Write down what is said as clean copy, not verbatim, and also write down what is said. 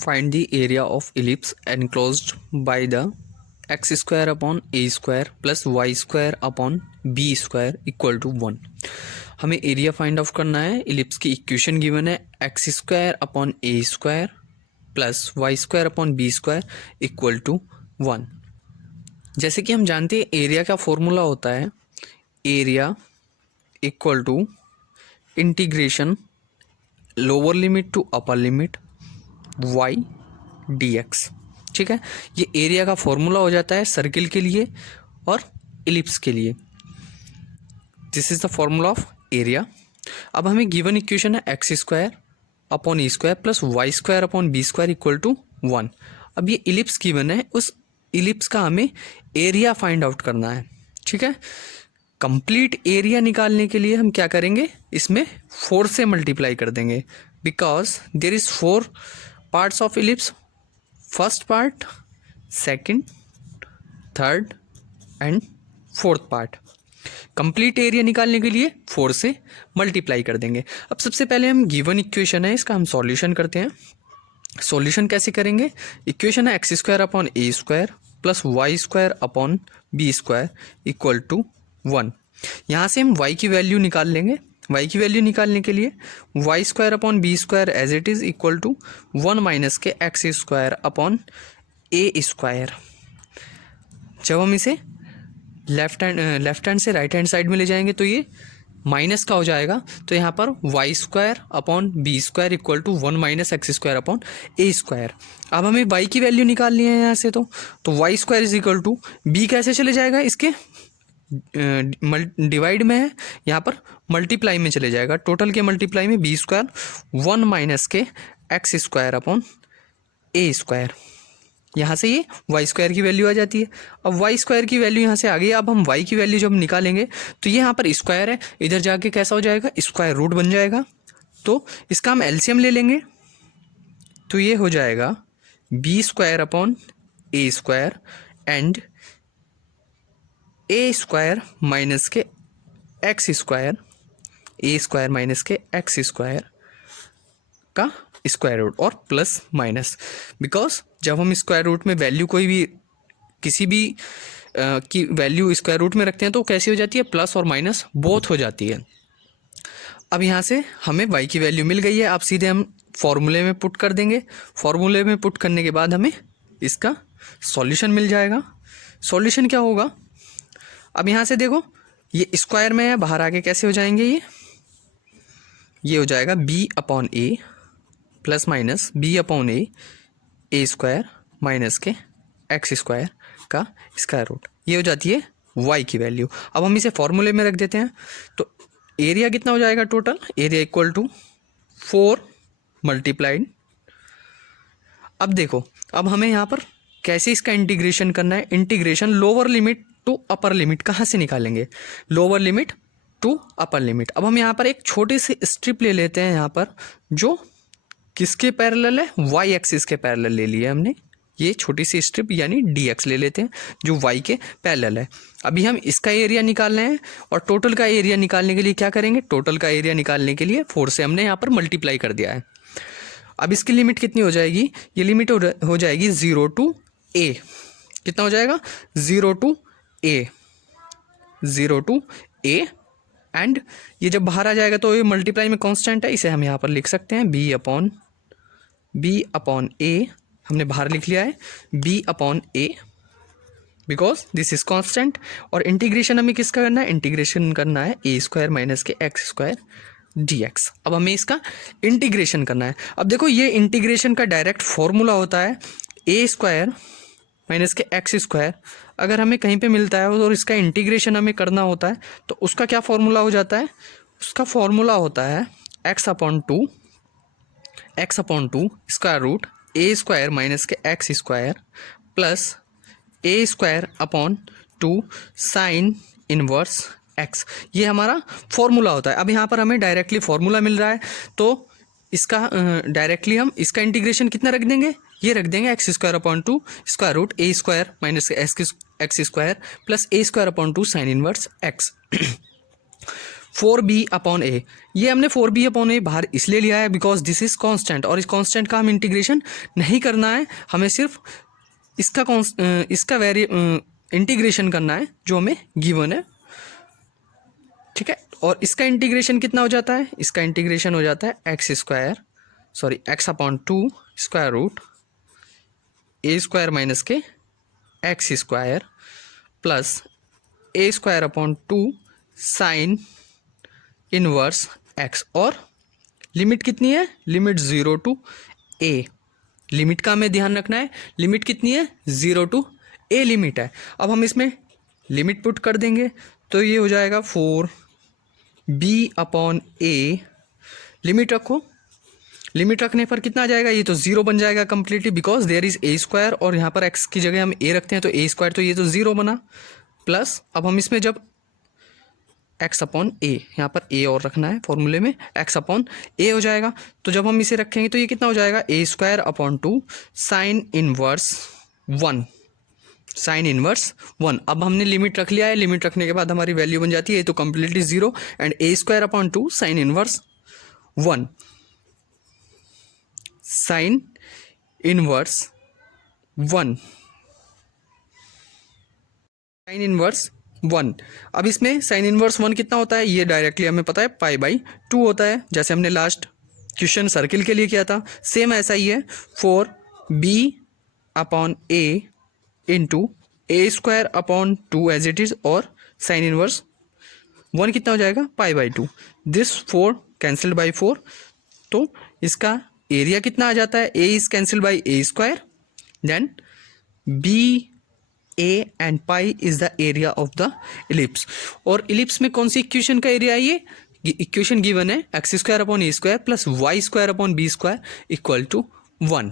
Find the area of ellipse enclosed by the x square upon a square plus y square upon b square equal to 1। हमें area find out करना है। Ellipse की equation given है x square upon a square plus y square upon b square equal to 1। जैसे कि हम जानते हैं एरिया का फॉर्मूला होता है area equal to integration lower limit to upper limit y dx। ठीक है, ये एरिया का फॉर्मूला हो जाता है सर्किल के लिए और इलिप्स के लिए। This is the formula of area. अब हमें गिवन इक्वेशन है x square upon a square plus y square upon b square equal to 1। अब ये इलिप्स गिवन है, उस इलिप्स का हमें एरिया फाइंड आउट करना है। ठीक है, कंप्लीट एरिया निकालने के लिए हम क्या करेंगे, इसमें 4 से मल्टीप्लाई कर देंगे because there is 4 parts of ellipse, first part, second, third and fourth part. Complete area निकालने के लिए 4 से मल्टीप्लाई कर देंगे। अब सबसे पहले हम गिवन इक्वेशन है इसका हम सॉल्यूशन करते हैं। सॉल्यूशन कैसे करेंगे, इक्वेशन है x square upon a square plus y square upon b square equal to 1। यहाँ से हम y की वैल्यू निकाल लेंगे। y की वैल्यू निकालने के लिए y square upon b square as it is equal to 1 minus के x square upon a square. जब हम इसे लेफ्ट हैंड से राइट हैंड साइड में ले जाएंगे तो ये माइनस का हो जाएगा, तो यहाँ पर y square upon b square equal to 1 minus x square upon a square. अब हमें y की वैल्यू निकालनी है यहाँ से, तो y square is equal to b कैसे चले जाएगा, इसके डिवाइड में है, यहाँ पर मल्टीप्लाई में चले जाएगा। टोटल के मल्टीप्लाई में बी स्क्वायर 1 माइनस के x square upon a square. यहाँ से ये वाई स्क्वायर की वैल्यू आ जाती है। अब वाई स्क्वायर की वैल्यू यहाँ से आ गई। अब हम वाई की वैल्यू जब निकालेंगे तो ये यहाँ पर स्क्वायर है, इधर जाके कैसा हो जाएगा, स्क्वायर रूट बन जाएगा। तो इसका हम एलसीएम ले लेंगे तो ये हो जाएगा b square upon a square and a square minus के x square, a square minus के एक्स स्क्वायर का स्क्वायर रूट और प्लस माइनस, बिकॉज जब हम स्क्वायर रूट में वैल्यू कोई भी किसी भी की वैल्यू स्क्वायर रूट में रखते हैं तो कैसी हो जाती है, प्लस और माइनस बोथ हो जाती है। अब यहाँ से हमें y की वैल्यू मिल गई है। अब सीधे हम फॉर्मूले में पुट कर देंगे। फॉर्मूले में पुट करने के बाद हमें इसका सॉल्यूशन मिल जाएगा। सॉल्यूशन क्या होगा, अब यहाँ से देखो ये स्क्वायर में है, बाहर आके कैसे हो जाएंगे, ये हो जाएगा b upon A plus minus B upon a square minus के एक्स स्क्वायर का स्क्वायर रूट, ये हो जाती है y की वैल्यू। अब हम इसे फॉर्मूले में रख देते हैं तो एरिया कितना हो जाएगा, total area equal to 4 multiplied. अब देखो, अब हमें यहाँ पर कैसे इसका इंटीग्रेशन करना है, integration lower limit to upper limit कहाँ से निकालेंगे, lower limit to upper limit. अब हम यहाँ पर एक छोटी सी स्ट्रिप ले लेते हैं यहाँ पर, जो किसके पैरेलल है, वाई एक्सिस के पैरेलल ले लिया हमने। ये छोटी सी स्ट्रिप यानी dx ले लेते हैं जो y के पैरेलल है। अभी हम इसका एरिया निकाल रहे हैं और टोटल का एरिया निकालने के लिए क्या करेंगे, टोटल का एरिया निकालने के लिए 4 से हमने यहाँ पर मल्टीप्लाई कर दिया है। अब इसकी लिमिट कितनी हो जाएगी, ये लिमिट हो जाएगी 0 टू a। कितना हो जाएगा, 0 to a, 0 to a and ये जब बाहर आ जाएगा तो ये मल्टीप्लाई में कांस्टेंट है, इसे हम यहाँ पर लिख सकते हैं b अपॉन a। हमने बाहर लिख लिया है b upon a because this is constant. और इंटीग्रेशन हमें किसका करना है, इंटीग्रेशन करना है a स्क्वायर माइनस के एक्स स्क्वायर dx। अब हमें इसका इंटीग्रेशन करना है। अब देखो ये इंटीग्रेशन का डायरेक्ट फॉर्मूला होता है a स्क्वायर माइनस के एक्स स्क्वायर। अगर हमें कहीं पे मिलता है और इसका इंटीग्रेशन हमें करना होता है तो उसका क्या फॉर्मूला हो जाता है, उसका फॉर्मूला होता है x upon two square root A square minus के x square plus A square upon 2 sine inverse x। ये हमारा फॉर्मूला होता है। अब यहाँ पर हमें डायरेक्टली फॉर्मूला मिल रहा है तो इसका डायरेक्टली हम इसका इंटीग्रेशन कितना रख देंगे, ये रख देंगे X square upon 2 square root A square minus के x square plus A square upon 2 sine inverse x। 4b/a, ये हमने 4b/a बाहर इसलिए लिया है बिकॉज दिस इज कांस्टेंट, और इस कांस्टेंट का हम इंटीग्रेशन नहीं करना है, हमें सिर्फ इसका इंटीग्रेशन करना है जो हमें गिवन है, ठीक है। और इसका इंटीग्रेशन कितना हो जाता है, इसका इंटीग्रेशन हो जाता है x/2 square root a² minus के x² plus a² sign inverse x, और लिमिट कितनी है, लिमिट 0 टू a, लिमिट का हमें ध्यान रखना है, लिमिट कितनी है 0 टू a लिमिट है। अब हम इसमें लिमिट पुट कर देंगे तो ये हो जाएगा 4b/a, लिमिट रखो, लिमिट रखने पर कितना आ जाएगा, ये तो 0 बन जाएगा completely because there is a², और यहाँ पर x की जगह हम a रखते हैं तो a², तो ये तो 0 बना, प्लस अब हम इसमें जब x/a, यहाँ पर a और रखना है फॉर्मूले में, x/a हो जाएगा, तो जब हम इसे रखेंगे तो ये कितना हो जाएगा a²/2 sign inverse 1, sign inverse 1। अब हमने लिमिट रख लिया है, लिमिट रखने के बाद हमारी वैल्यू बन जाती है, ये तो completely 0 and a²/2 sign inverse 1, sign inverse 1, sign inverse 1। अब इसमें साइन इनवर्स 1 कितना होता है, ये डायरेक्टली हमें पता है π/2 होता है, जैसे हमने लास्ट क्वेश्चन सर्किल के लिए किया था, सेम ऐसा ही है 4b/a into a²/2 as it is, और साइन इनवर्स 1 कितना हो जाएगा π/2, दिस 4 कैंसिल्ड बाई 4, तो इसका एरिया कितना आ जाता है, a is cancelled by a², then b a and pi is the area of the ellipse. और इलिप्स में कौन सी इक्वेशन का एरिया है, ये इक्वेशन गिवन है x² a² plus y² b² equal to 1।